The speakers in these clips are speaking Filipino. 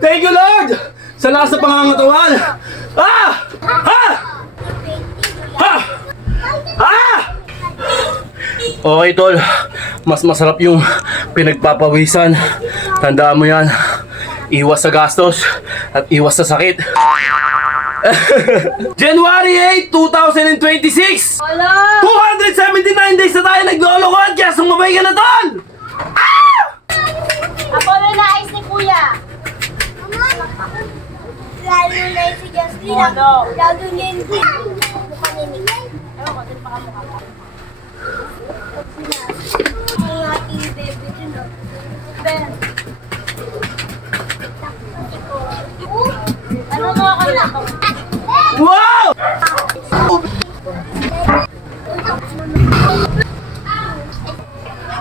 Thank you, Lord! Sa lakas ng pangangatawan! Ah! Ha! Ha! Ah! Okay, tol. Mas masarap yung pinagpapawisan. Tandaan mo yan. Iwas sa gastos at iwas sa sakit. January 8, 2026! Wala! 279 days na tayo naglolokohan kaya sumabay ka na, tol! Ah! Ako na nais ni Kuya. Lalo na si Justin. Ano? Lalo niya yung paninigay. Ewan ko, sino pa kamukha ko? Ang ating baby dun, no? Ben. Ano mo ako na? Wow!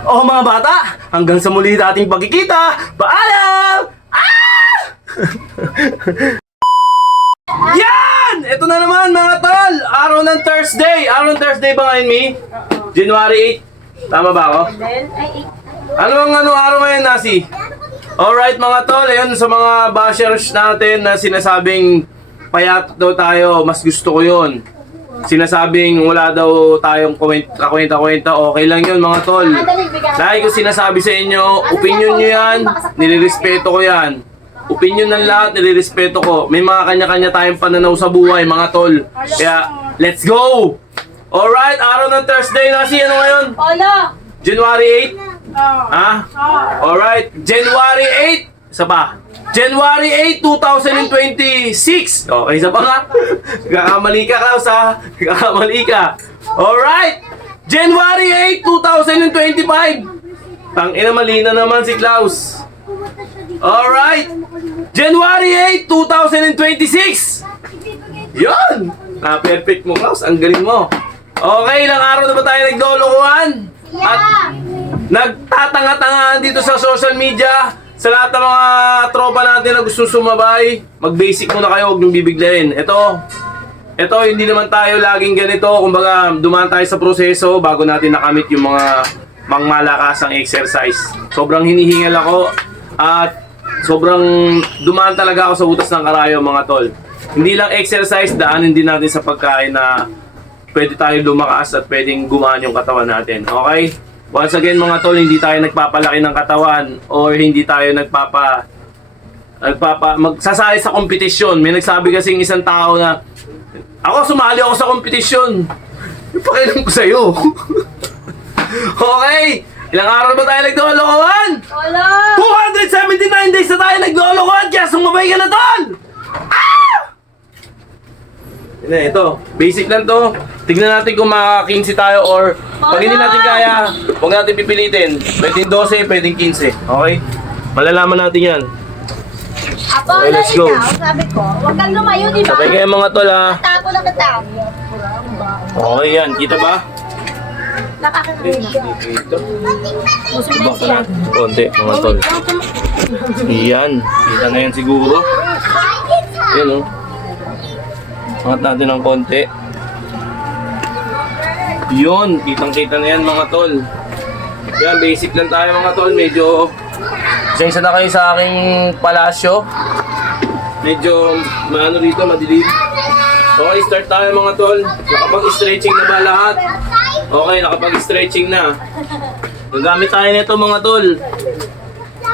Oh mga bata, hanggang sa muli nating pagkikita. Paalam! Ah! Yan! Ito na naman mga tol! Araw ng Thursday! Araw ng Thursday ba ngayon, Mi? January 8. Tama ba ako? Ben? Ay, Anong araw ngayon, Nasi? Alright mga tol, ayun sa mga bashers natin na sinasabing payat daw tayo, mas gusto ko yun. Sinasabing wala daw tayong kakwenta-kwenta, okay lang yun mga tol. Dahil ko sinasabi sa inyo, opinion nyo yan, nilirespeto ko yan. Opinion ng lahat, nilirespeto ko. May mga kanya-kanya tayong pananaw sa buhay mga tol. Kaya, let's go! Alright, araw ng Thursday, Nasi, ano ngayon? Polo! January 8? Ha? Alright, January 8. Isa pa. January 8, 2026. Okay, isa pa nga. Kakamali ka, Klaus, ha? Kakamali ka. Alright, January 8, 2025. Tangina, mali na naman si Klaus. Alright, January 8, 2026. Yun! Na-perfect mo, Klaus. Ang galing mo. Okay, ilang araw na ba tayo naglolokohan? At nagtatanga-tangaan dito sa social media. Sa lahat ng mga tropa natin na gusto sumabay, mag-basic muna kayo, huwag niyong bibiglayin. Ito, hindi naman tayo laging ganito. Kumbaga, dumaan tayo sa proseso bago natin nakamit yung mga mangmalakasang exercise. Sobrang hinihingal ako at sobrang dumaan talaga ako sa utas ng karayo, mga tol. Hindi lang exercise, daanin din natin sa pagkain na pwede tayo lumakas at pwedeng gumaan yung katawan natin. Okay? Once again mga tol, hindi tayo nagpapalaki ng katawan or hindi tayo magsasali sa kompetisyon. May nagsabi kasing isang tao na, ako sumali ako sa kompetisyon. Yung pakialam ko sa'yo. Okay, ilang araw ba tayo naglolokohan? Polo! 279 days na tayo naglolokohan kaya sumabay ka na, tol! Ito, basic lang to. Tignan natin kung maka-15 tayo or pag hindi natin kaya, huwag natin pipilitin. Pwedeng 12, pwedeng 15. Okay? Malalaman natin yan. Ako Okay, na let's go. ikaw, sabi ko, huwag kang lumayo, di ba? Sabay kayo mga tol, ha? Tago lang kita. Okay yan, kita ba? Nakakarinig siya. Dito. Ibang ka natin. Konti, mga tol. Yan, kita na yan siguro. Yan, oh. Angat natin ng konti. Yun, kitang-kita na yan mga tol. Yan, basic lang tayo mga tol. Medyo pasensya na kayo sa aking palasyo. Medyo maano rito, madilim. Okay, start tayo mga tol. Nakapag-stretching na ba lahat? Okay, nakapag-stretching na. Gagamit tayo nito mga tol.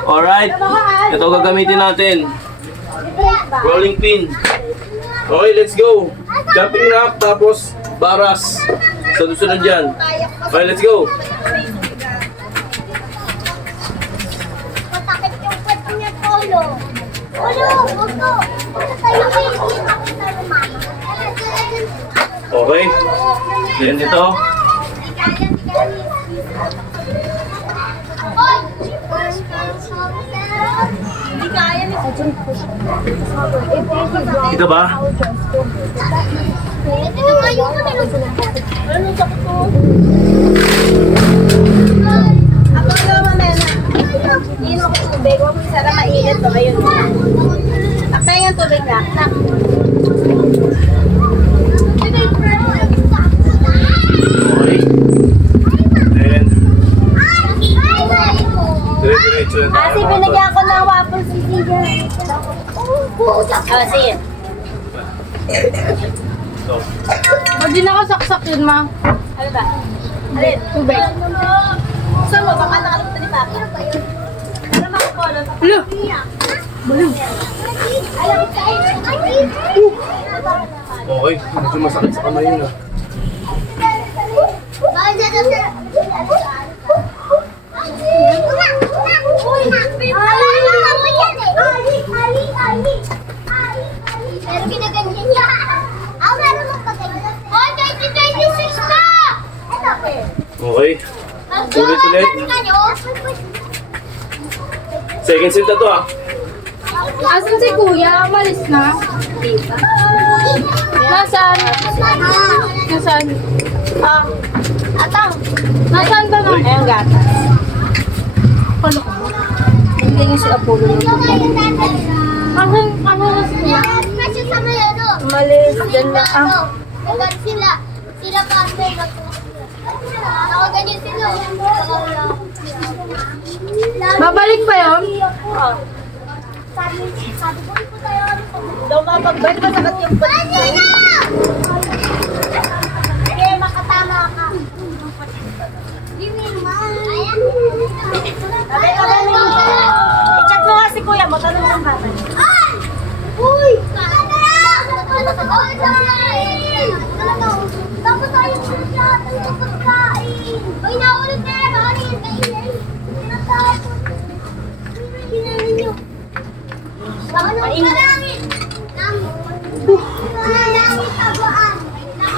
Alright, ito gagamitin natin. Rolling pin. Okay, let's go. Jumping rock, tapos baras. Sa susunod dyan. Okay, let's go. Matakit yung kwet niya, Polo. Polo, huwag ko. Tayo kayo, hindi takot tayo, mama. Okay. Yan dito. Oy! Hindi kaya ni Dito ba? Ito na nga yung Ano sa ko to? Ako na mamaya na. Iinom ako tubig. Huwag mo sana mainit to. Ayun. Takpay yung tubig na. Okay. Then, dire-diretso na tayo. Kasi binigyan ko ng waffle si Tia. Oh, sige. So, Pag di nakasaksak yun, ma. Ano ba? Alin? Tubig. Saan mo? Baka nakalimutan ni Papa. Ano ba ako? Hello. okay. Medyo masakit sa kamay yun ah. Pero ginaganyan niya. Meron mo pa ganyan. Oh, 2026 na! Ito, Okay. Ulit-ulit. Second set na to ah. Asan si kuya? Malis na. Nasaan? Nasaan? Atang! Nasaan ka na? Uy. Ayun, gata. Kalo ko. Hindi niya si Apollo na ito. Asan na si kuya? Umalis. Diyan na. Sila. Sila kasi nakaganyan sila. Babalik pa yun? Sabi ko po tayo. Daw mapagbalik pa sakat yung Ano na? Sige, makatama ka. Ayan. Tabi mo. I-chat mo nga si Kuya mo. Tanong mo ba? Ay! Uy! Tapos tayo lahat ng pagkain. Uy, naulog na yan. Baka niyan kainin. Tinatapon. Kinain nyo. Baka nang langit. Langit taguan.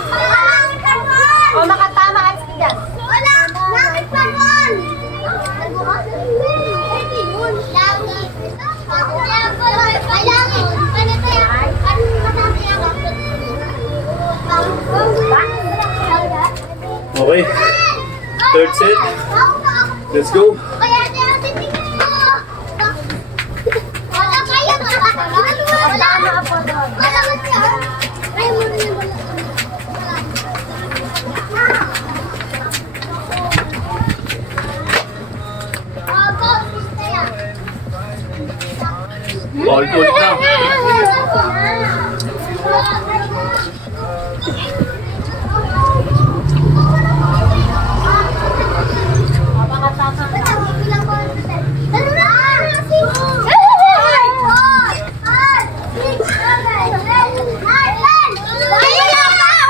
Langit taguan. O makatama ka siya. Wala! Langit taguan. Pwede yun. Langit. Ay, langit. Ano to yan? Ano masabi ako? Okay. Third set. Let's go. Kaya natin tingin mo. Wala kayo. Wala na po doon. Wala ka siya. Ay, mo rin yung Opo, gusto yan. Ulit na.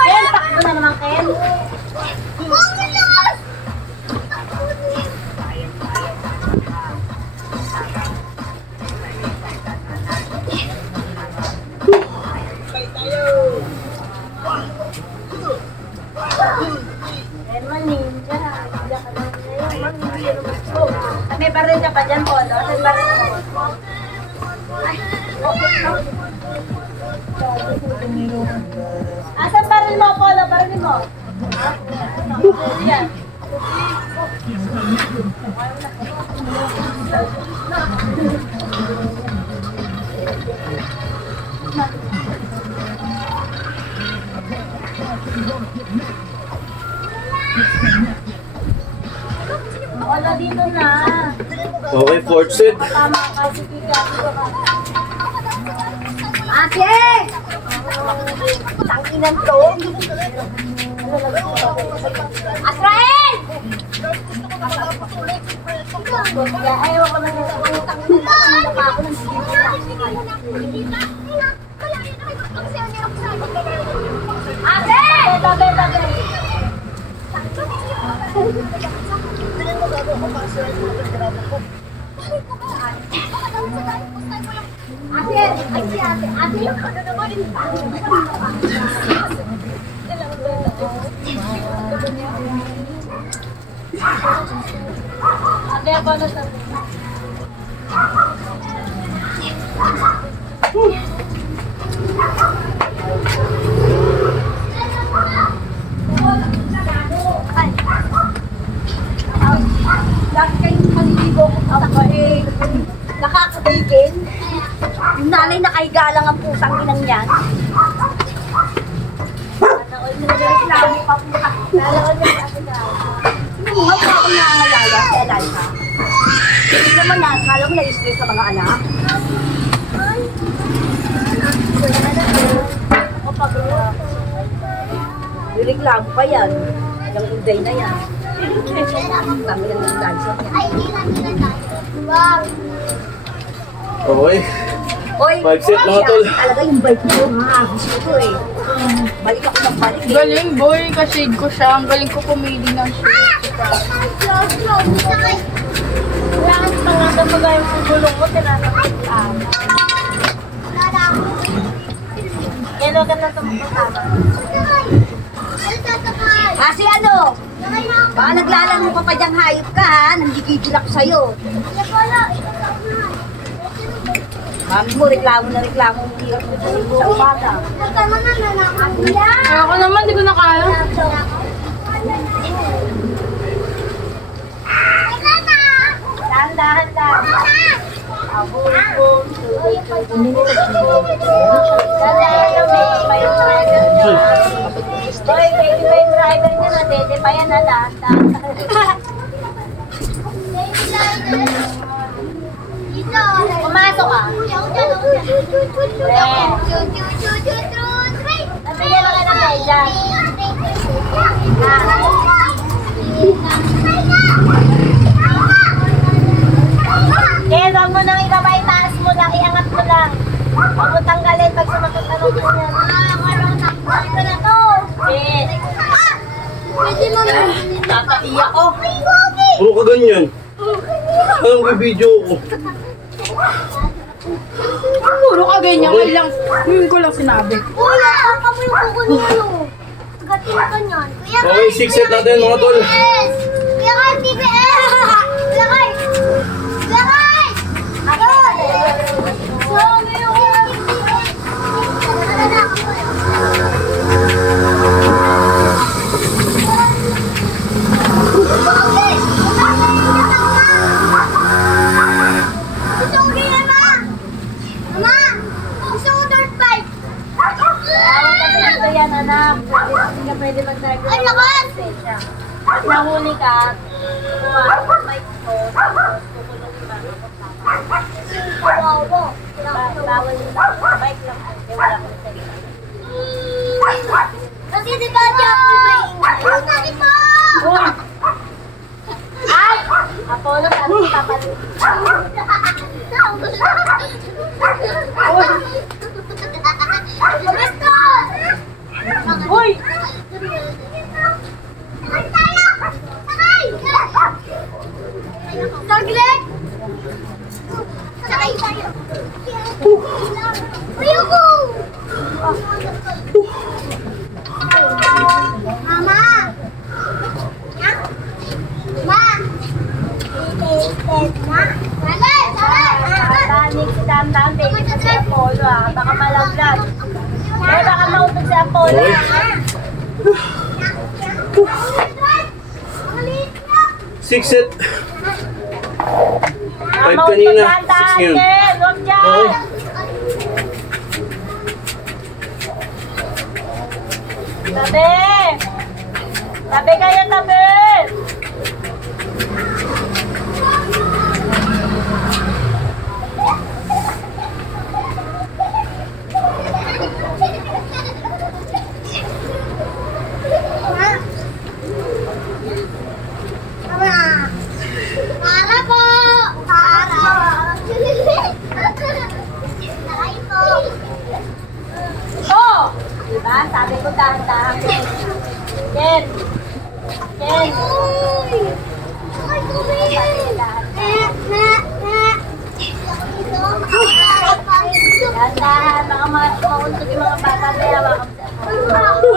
Ken, takbo na naman, Ken. May baril ka pa dyan, Polo? May baril ka. Asan baril mo, Polo? Baril mo. Yan. Polo, dito na. Okay, fourth set. Tama ka si Kika. Ate! Tanginan to. Azrael! Ayaw ko na nito. Tanginan pa ako ng Ate! Tabi, tabi. Ate! Ay, si ate. Ate, yung ano naman yung Tabi ako na tabi. Lagi kayong maliligo ko ako eh. Nakakabigin. Yung nanay nakaigalang ang pusang inang yan. Nalaol na reklamo pa po. Nalaol na ako na. Hindi mo pa ako nangangalala sa Eliza. Hindi naman na, kala mo na-stress sa mga anak. reklamo pa yan. Ilang uday na yan. Dami lang ng dancer niya. Ay, hindi lang tayo. Wow. Okay. Oy, 5 set mga tol. talaga yung bike mo, ha? Gusto ko eh. Balik ako ng balik eh. Galing boy, ka-shade ko siya. Ang galing ko pumili ng shade. Kailangan pa nga daw magayang sa gulong mo, tinatapos ka. Yan huwag ka na tumutama. Kasi ano? Baka naglalaro ka pa dyang hayop ka ha, nanggigigil ako sa'yo. Mami mo, reklamo na reklamo, hindi ka sa isang bata. Ako naman, di ko na kaya. Dahan-dahan lang. Hoy, baby pa yung driver niya na, dede pa yan na dahan-dahan. Pumasok ka. Nabigyan lang ka ng medya. Kaya huwag mo nang ibaba, itaas mo lang, iangat mo lang. Huwag mo tanggalin pag sumakot na rin mo yan. Ito na to. Yes. Pwede mo na. Tataiyak ko. Puro ka ganyan. Anong video ko? Puro ka ganyan, ngayon lang. Ngayon ko lang sinabi. Wala, ka mo yung kukunin mo. Gatin ka niyan. Kuya Okay, 6 set natin mga tol. Yes! Kuya Kai, TBS! Kuya Kai! Kuya Kai! So, mayroon gusto ko ganyan, Ma! Mama! Gusto ko dirt bike! Ito yan, anak. Hindi ka pwede mag-drive. Ay, lakas! Nahuli ka. Kuha ang mic ko. Tapos kukulong yung mga Kawawa. bawal yung bike lang. Kaya wala kang salita. Kasi di ba di ako maingay? Sorry po! Ay! Apollo, sabi ko papalit. Lumistos! Uy! Sakay tayo! Sakay! Saglit! Sakay tayo! Ayoko! Mama! Ma! Ma! Sakay! Sakay! Next time down, baby sa si Apollo ah. Baka malaglag. Eh, baka mautog si Apollo. Okay. 6 set. 5 kanina. 6 ngayon. Huwag dyan! Okay. Tabi! Tabi kayo, tabi! Para po! Para! Sakay po! Oh! Diba? Sabi ko dahan-dahan. Ken! Ken! Uy! Ay, tumingin! Dahan-dahan. Baka mauntog yung mga bata. May hawakan sa Apollo.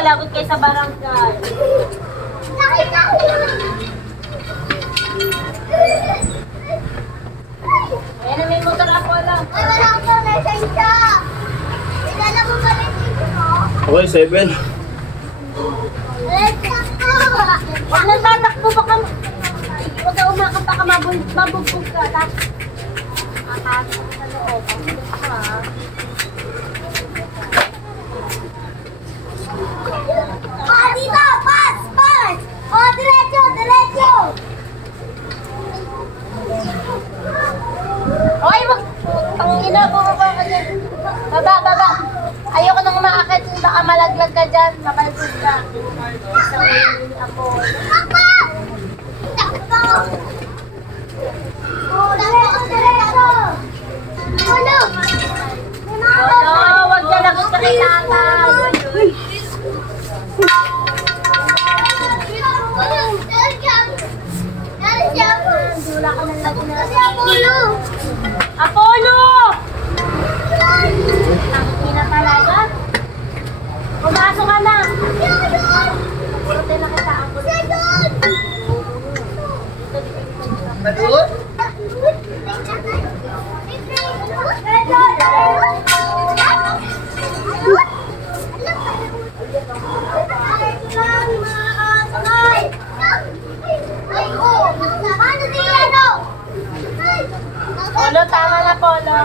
Lagot kayo sa barangay. Ayan na may motor ako lang. Ay, wala akong mesensya! Ilala mo ba rin dito mo? Okay, 7. Huwag nang tatakbo baka... Huwag ka umakap baka mabubog ka. Tapos... Nakakasok sa loob. Dito! Pas! Pas! Diretso! Diretso! Hoy, wag! Tangina, bumaba ka dyan. Baba! Ayoko nang umaakit. Baka malaglag ka dyan. Makalaglag ka. Isang hindi ako. Papa! Takbo! Diretso! Diretso! Tulog! Wala, wag ka lagot ka kay tatay. Dula ka ng lagot na. Apollo! Ang ina talaga. Pumasok ka na. Puti na kita, Apollo. Polo, tama na, Polo.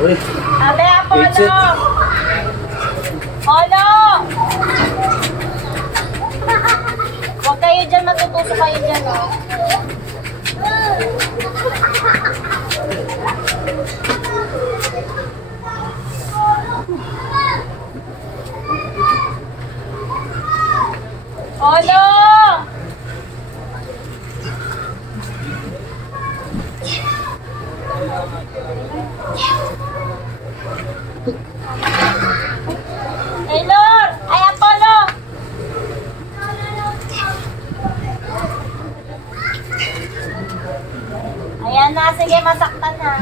Uy, Sabi, Apollo! Exit. Polo! Huwag kayo dyan, matutuso kayo dyan, oh. Polo! Taylor! Ay, Apollo! Ayan na, sige, masaktan na.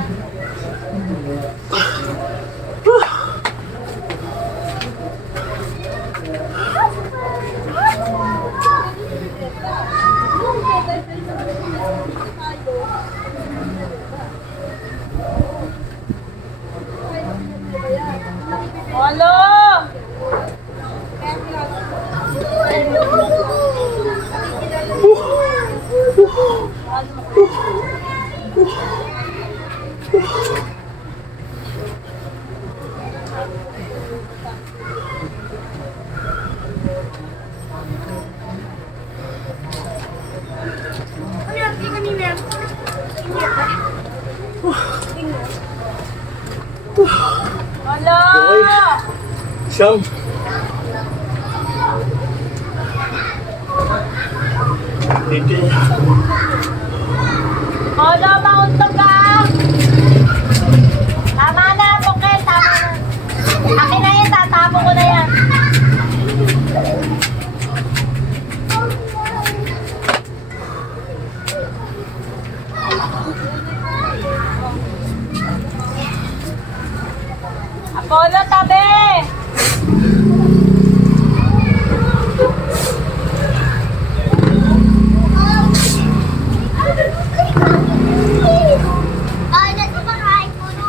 Polo! Polo! Siyam. Dito. Polo, mauntog ka! Tama na, Bukel, tama na. Akin na yan, tatapo ko na yan. Apollo, tabi!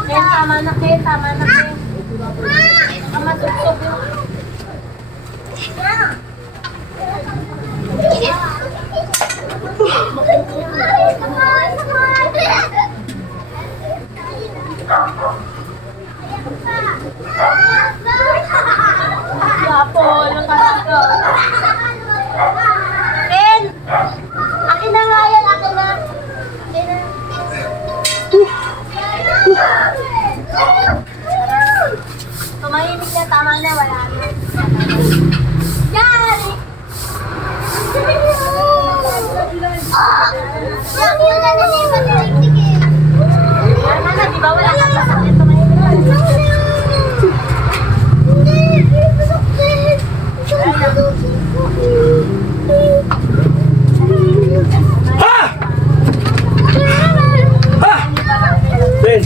Ken, tama na, Ken. Tama na, Ken. Baka masugsog yung... Apollo talaga. Ken! Akin na nga yan, akin na. Akin na. Tumahimik na, tama na, wala na. Yan! Tama na, di ba wala kang masakit? Tumahimik na. Ha! Ha! Ben!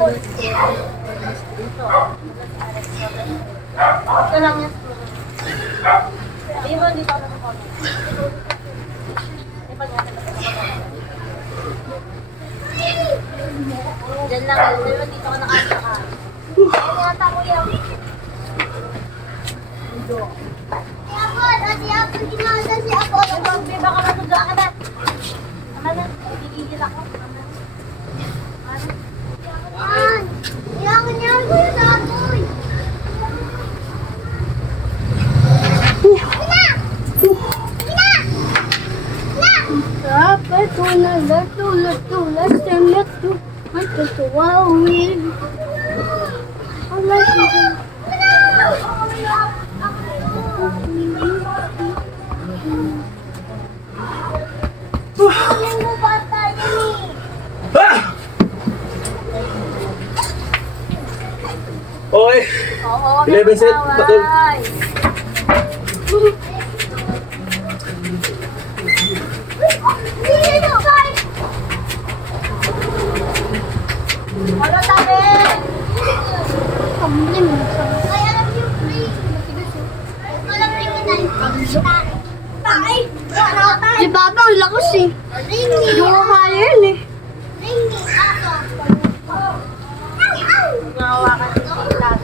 apple. Ito lang yan. Sabihin mo, dito ako nakakomment. Diyan lang, dalawa dito ako nakasaka. Kaya yata ko yan. Si Apple, ginasa si Apple. Baka matugla ka na. Ama na, gigigil ako. Yan. Kailangan niya ako yung dapoy. Dapat tulad, tulad, semet, tulad, tuwawin. Ano mo ba tayo ni? Ah! Okay. Oo, 11 set, patol. Ano tabi? Si Papa, ang lakas eh. Hindi ko kaya yun eh. Nawa ka ng paglas.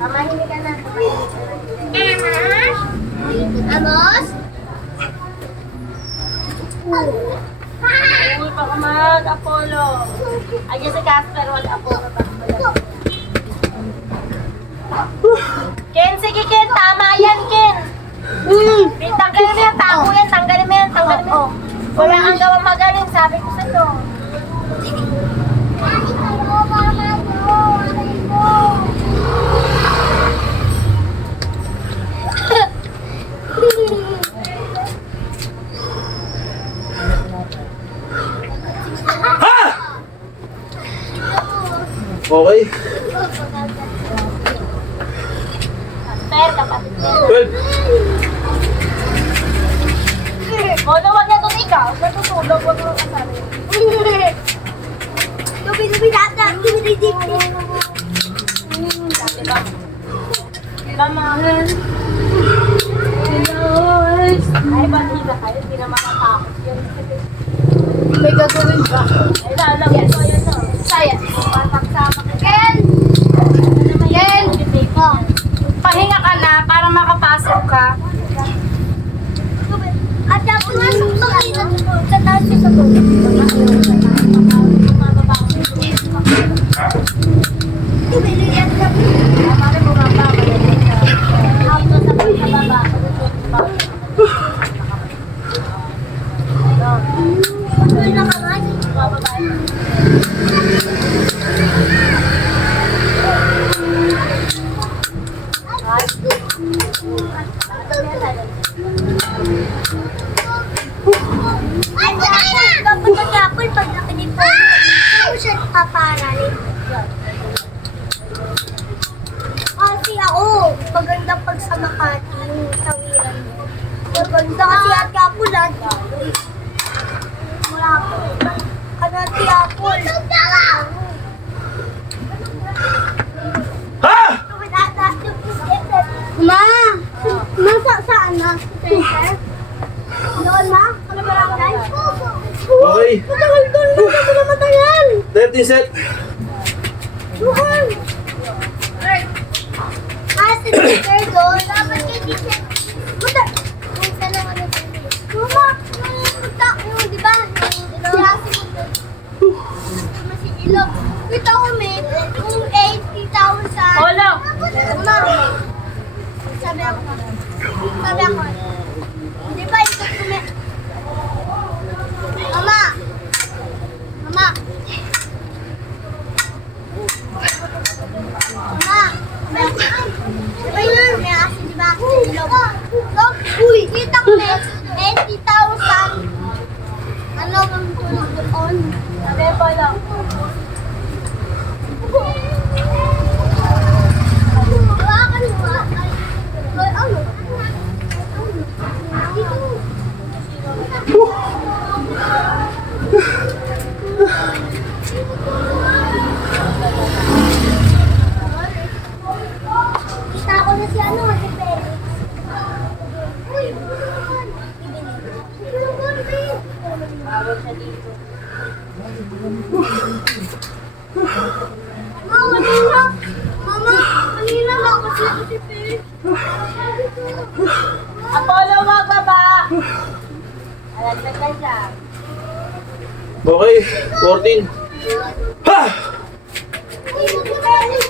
Mamahimik ka na. Amos? Uy, baka mag-Apollo. Ayun si Casper, wala Apollo. Ken, sige Ken, tama yan Ken. Tanggalin mo yan, tago yan, tanggalin mo yan, tanggalin mo. Wala kang gawa magaling, sabi ko sa to. Ha! Okay. Casper, kapatid mo. 12. O, huwag na itong ikaw, natutulog, huwag mo kasabi. Dubi-dubi-data, dubi-dubi-data. Sabi ba? Mama. Ay, bandila kayo, hindi na makatakot yun. May gagawin ba? Ay, lalang ito, yun no. Science. Papagsama ka. Ken! Ken! Pahinga ka na para makapasok ka. At ako nga sa taas siya sa tubig. Dubi-dubi-data. Tuloy na ka nga. Ay, dapat mag-apple pag nakinig po. Ako siya paparalin. Kasi ako, maganda pag sa Makati yung tawiran mo. Maganda kasi at kapulan. Wala ko. Kanati apple. Ha! Ma! Nasa saan na? Doon ma? Ano barangay? Okay. Matagal doon na ako na matagal. 13 set. Doon. Kasi teacher doon. Dapat kay teacher. Punta lang kami doon. Mama, punta yun, di ba? Klase mo doon. Si Ilog. Kita ko may kung 80,000. Polo! Mama, sabi ako. Di ba ito kume? Mama! Mama! Mama! Di ba yun? May asin, di ba? Ilog. Uy! Kita ko may 80,000. Ano bang tulog doon? Sabi, Polo. si Felix. Uy, Bawal siya dito. Mama, kanina. Mama, kanina ako si Felix. Apollo, magbaba! Alagdag ka siya. Okay, 14. Ha! Uy, si Felix.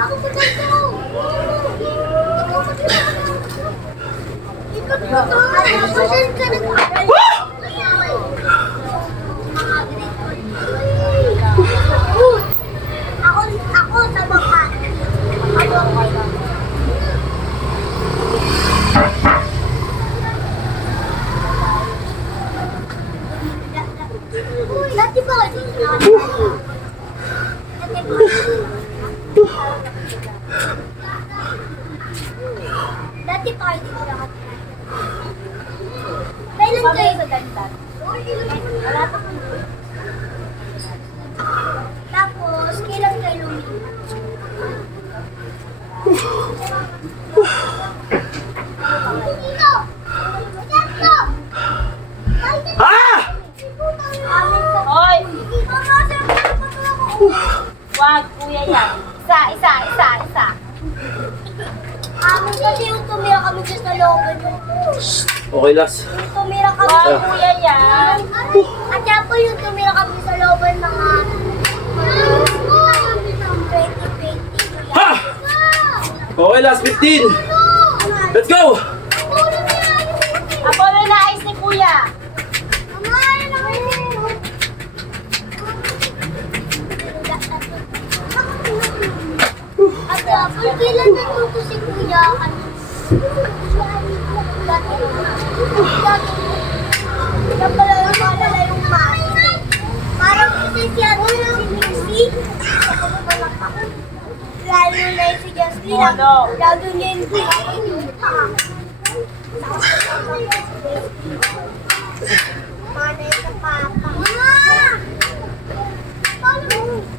Ako sa kanto. Ikot mo to. Saan ka nag-aral? Ako sa baba. Dati ba? Dati pa kayo dito lahat. Kailan kayo sa dandan? Wala pa po. Tapos, kailan kayo lumipat? Dito! Dito! Ah! Hoy! Wag, kuya yan. Isa. Amin kasi yung tumira kami dyan sa looban. Okay, last. Yung tumira kami Wag, kuya yan. At yan po yung tumira kami sa looban mga 2020. Ha! Okay, last 15. Let's go! Apollo, nais ni kuya. At Apple, kailan natuto si Kuya? Dati pala yung malala yung master. Parang kasi siya si Missy. Lalo na yung si Jasmine. Lalo niya yung Manay sa papa.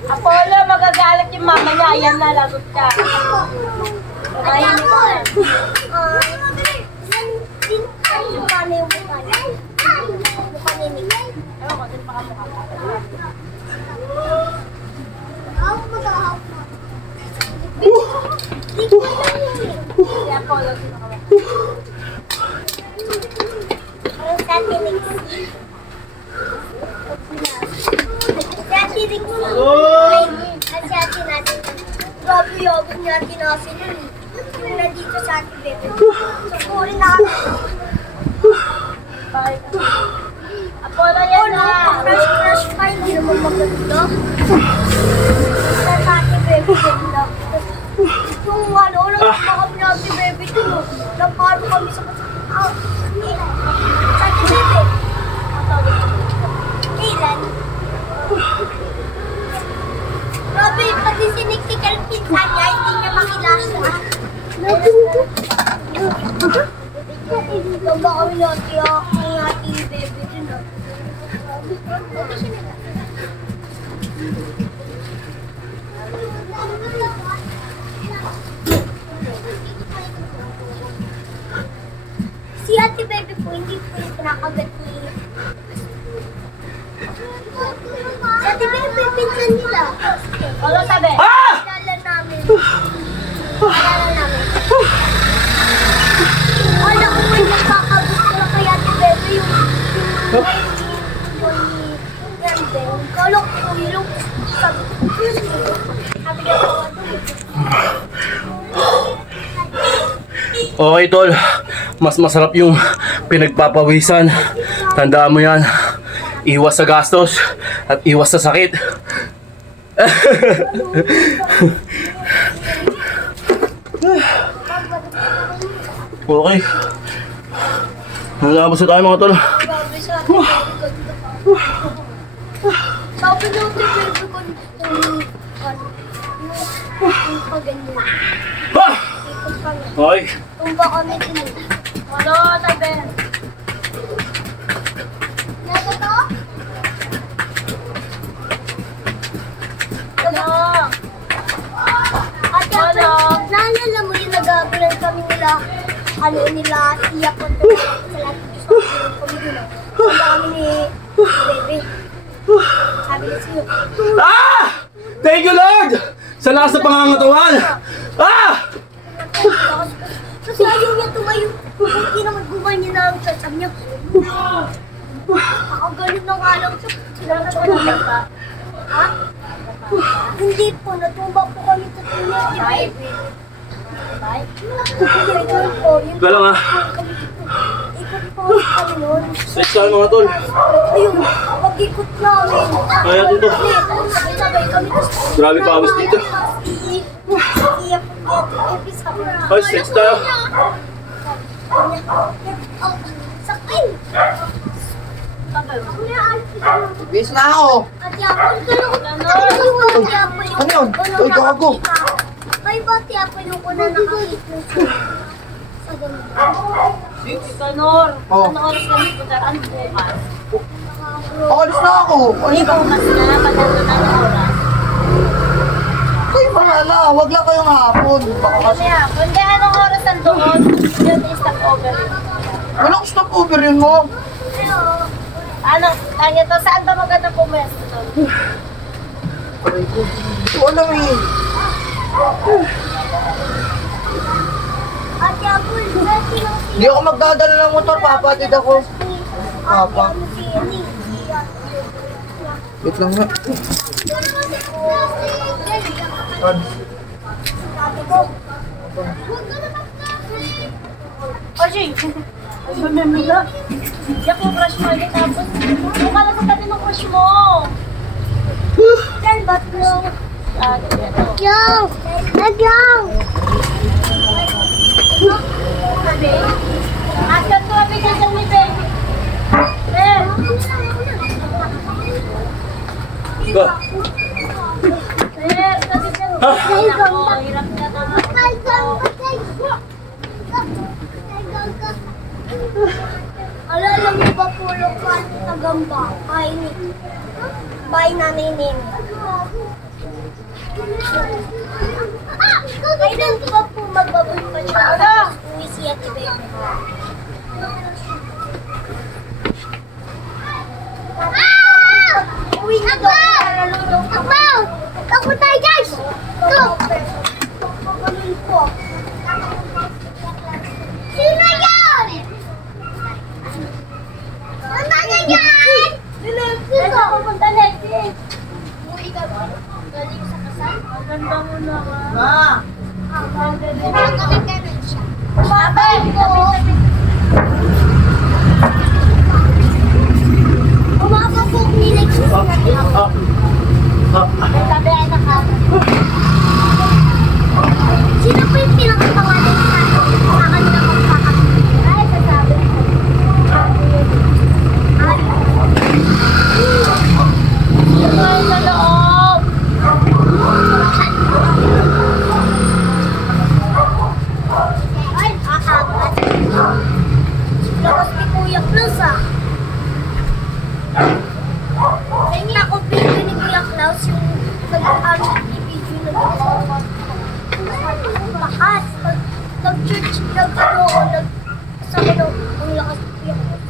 Apollo, magagalit yung mama niya. Ayan na, lagot ka. Kumain mo ka. Yung paano yung mukha niya? Mukha ni Nick. Ewan ko, din pa ka mukha. Ako mag-ahap mo. Di ko lang yun eh. Si Apollo, sino ka ba? Ang sa atin Nick. Si Ate Rick at si Ate natin. Grabe yabang niya tinasin yun. Yung nandito sa Ate Bebe. So, kurin na kami. Apollo, yan na. Crush pa, hindi naman maganda. Sa Ate Bebe ganda. Yung ano, nagpa kami na Ate Bebe dun. Naparo kami sa Ate Bebe. Kailan? Grabe, pati siniksikal pinsan niya, hindi niya makilasa. Gamba kami natin ang ating bebe dun. Si Ate Bebe po, hindi po yung pinakagat ni... Si Ate Bebe, pinsan nila. Apollo, sabi. Ah! Kilala namin. Kilala namin. Wala ko may nagkakagusto na kay Ate Bebe yung kalok ko yung sabi niya ako Okay, tol. Mas masarap yung pinagpapawisan. Tandaan mo yan. Iwas sa gastos at iwas sa sakit. Okay. Nalabas na tayo mga tol. Grabe sa akin. Sabi ng teacher ko yung paganyan. Ah! Ikot kami. Okay. Tumba kami din. Ano, tabi? Nasa to? Ano? At Ano? naalala mo yung nag-aabulan kami nila, ano nila, iyak ko to. Sa lahat ng gusto ko kami nila. Ang dami ni Bebe. Sabi niya sa'yo, Ah! Thank you, Lord! Sa lakas ng pangangatawan! Ah! kasi ayaw niya tumayo. Hindi naman gumawa niya na ang chat. Sabi niya, ako ganun na nga lang siya. Sinabi ko naman pa. Ha? Hindi po, natumba po kami sa tunya ni Bebe. Hindi, ganun po. Yun Ika lang, ah. Ikot po kami noon. Next time mga tol. Ayun, pag-ikot namin. Kaya dito. Sabay kami. Grabe pa awas dito. Iyak po kaya Bebe sabi niya. Guys, next tayo. Sakay! Bis na ako. Ate Apple, Ate Apple yung... Ano yun? Uy, gago. Ay, ba Ate Apple yung una nakakita sa ganun? Kanor. Oh. Ano oras kami puntaraan bukas? Pakalis na ako. Hindi bukas na, patalo na ng oras. Kayo bahala. Huwag lang kayong hapon. Baka kasi Kaya, kundi anong oras ang doon, yun is stop over. walang stopover yun mo. Ano, kanya to, saan ba maganda pumesto doon? Wala eh. Ate Apple, dati lang Hindi ako magdadala ng motor. Papatid ako. Papa. Wait lang nga. Oshi! Ay, mamamila. Yak yung crush mo ulit tapos. Mukha lang sa tabi ng crush mo. Yan, ba't mo? Ah, ito. Yang! Nagyang! Sabi, askan ko ang bigyan sa ni Ben. Ben! Go. Ben, sabi ka. Ako, hirap na naman. Ay, alala mo ba po yung Tagambak? Bahay nanay Nene. Kailan ko ba po magbabalik siya? Uwi si Ate Bebe. Uwi na doon. Akbaw! Takbo tayo guys! Ito! Pagpapagalin ko. Sino yan? Ano yan? Ben, ako punta Lexi. Uwi ka ba? Galing sa kasal? Ang ganda mo naman. Ma! Gagawin ka rin siya. Sabay ko. Umapapok ni Lexus na Ah. Ah. Sabi ay nakaka. Sino po yung pinakapangalan sa kanila magkakapit? Ay, sasabi. Ay. Ito ay sa loob. Ay, aapat. Labas ni Kuya Klaus ah. Tingin ako video ni Kuya Klaus yung nag-amit ni video na ginawa. Lakas. Nag-church, nag-ano, nag-sama daw ang lakas ni Kuya Klaus.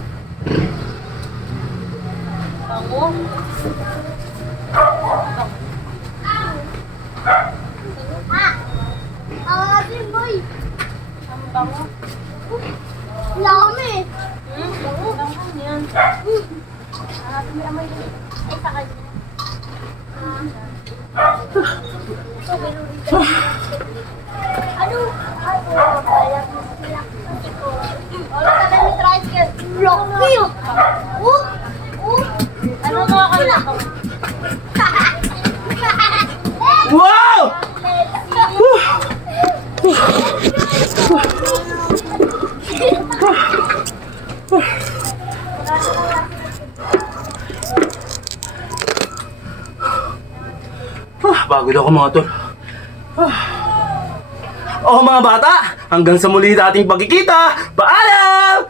Bango. Asin boy. Ang bango. Lami. Bango yan. May amoy din. Ay, sa kanya. So, meron rin tayo. Ano? Ay, kaya mo sila. Wala ka lang ni tricycle. Rocky oh. Oh. Oh. Ano mo ako na ito? Wow! Pagod ako mga tol. Oh mga bata, hanggang sa muli nating pagkikita. Paalam!